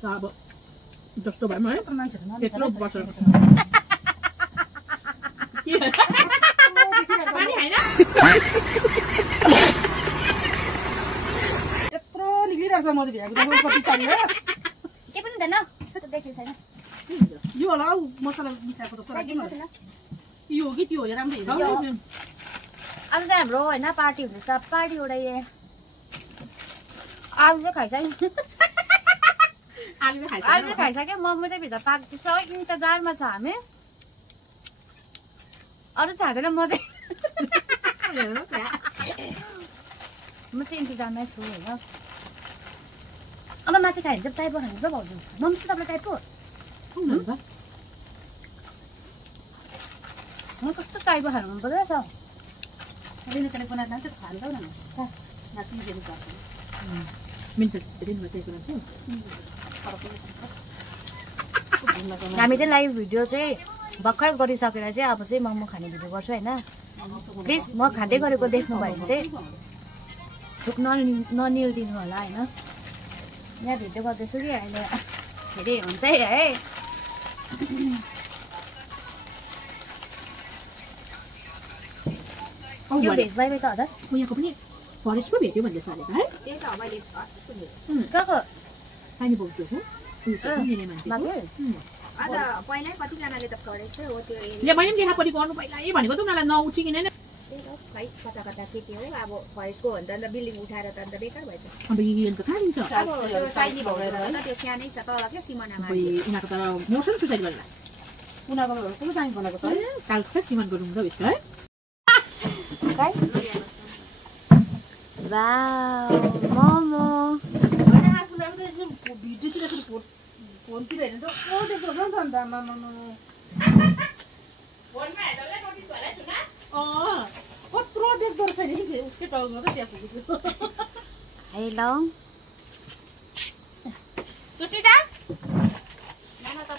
अब जस्तो भए पनि है त्यत्रो वर्ष पानी हैन त्यत्रो निक्लिरहेछ मधु भ्याएको पत्ती चाहियो के पनि छैन देखेको छैन यो होला हौ मसला मिसाएको जस्तो लाग्यो मलाई यो हो कि त्यो हो राम्रो हेर आज चाहिँ हाम्रो होइन पार्टी हुँदैछ पार्टी एउटा आलु चाहिँ खाइसक्यो आलु चाहिँ खाइसक्यो मोमो चाहिँ भित्र पाक्दैछ इन्तजारमा छ हामी अरू थाहा छैन म चाहिँ इन्तजारमै छु होइन अब माथि खायो भने चाहिँ टाइपो खानुहुन्छ भाउजू मम्मी चाहिँ तपाईँलाई टाइपो कस्तो टाइपो खानु मन पर्दैछ हामी चाहिँ लाइभ भिडियो चाहिँ भर्खर गरिसकेर चाहिँ अब चाहिँ मोमो खाने भिडियो गर्छु होइन प्लिज म खाँदै गरेको देख्नुभयो भने चाहिँ थुक ननिल्दिनु होला होइन यहाँ भिडियो गर्दैछु कि अहिले फेरि हुन्छ है यो भेज बाई त हजुर यहाँको पनि फरेस्टको भेट्यो भन्दैछ अरे है त्यही त मैले अस्ति कहाँको साइनी भाउजू हो आज पहिल्यै कतिजनाले त फरेस्टै हो त्यो ले मैले पनि देखापरि गर्नु पहिल्यै भनेको त उनीहरूलाई नउठिकिन नै खै कता कता के के हो अब फरेस्टको हो नि त अन्त बिल्डिङ उठाएर त अन्त बेकार भएछ अब यी त कहाँ दिन्छ अब त्यो साइनी भाउजू हो त त्यो सानै छ तल के सिमानामा उनीहरूको त मोसन सुसाइड गरेर उनीहरूको कुन चाहिँ बनाएको छ कालको सिमानको रुम र यसको है मोमो आफूलाई पनि यसो भिडियोतिर फोनतिर हेर्नु त देख्दो रहेछ नि त अन्त कत्रो देख्दो रहेछ नि उसकै टाउमा त स्यापुको छु हेलो सुस्मिता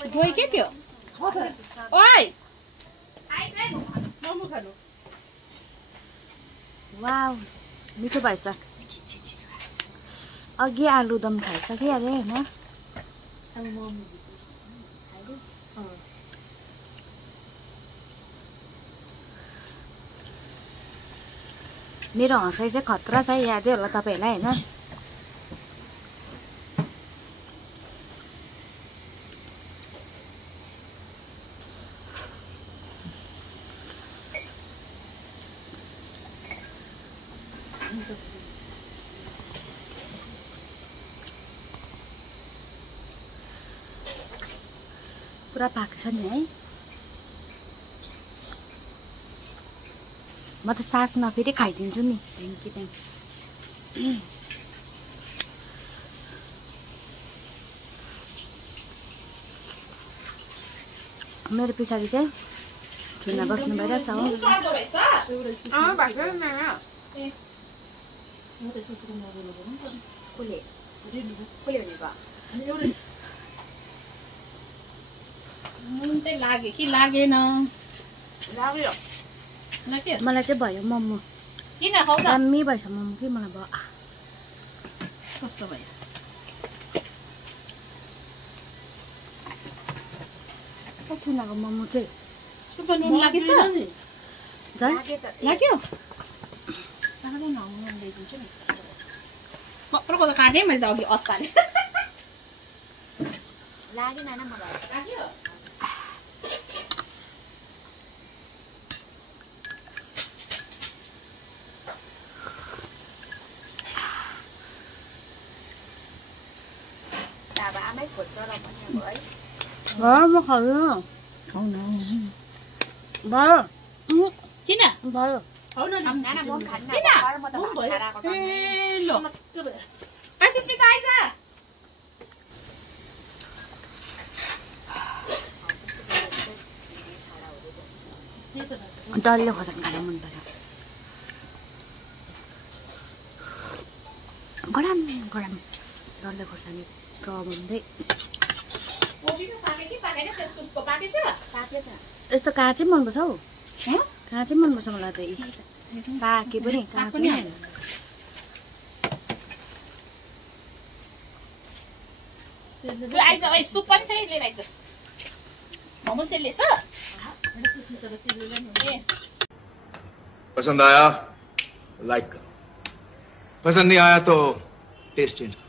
गयो के त्यो ओइ मोमो खानु वाउ मिठो भएछ अघि आलुदम खाइसक्यो अरे होइन मेरो हँसाइ चाहिँ खतरा छ यादै होला तपाईँहरूलाई होइन पुरा पाक्छ नि है म त सास नफेरि खाइदिन्छु नि थ्याङ्क यू मेरो पछाडि चाहिँ छुना बस्नु भइरहेछ हो लाग्यो कि लागेन मलाई चाहिँ भयो मोमो किन खाऊ दामी भएछ मोमो कि मलाई भयो कस्तो भयो छुनाको मोमो चाहिँ सुप नुन लाग्यो लाग्यो कत्रोको त काटेँ मैले त अघि अत्ताले लाग्यो नाना मलाई लाग्यो म खाउँदिनँ भयो किन भयो सुस्मिता आइज डल्ले खोर्सानी खान मन पर्यो गरम गरम डल्ले खोर्सानी भन्दै यस्तो काँचै मनपर्छ हौ काँचै मनपर्छ मलाई त पाके पनि काँचै होइन ल आइज ओइ सुप पनि चाहिँ लिएर आइज मोमो सेल्ले छ ए पसंद आया लाइक करो, पसंद नहीं आया तो टेस्ट चेंज करो।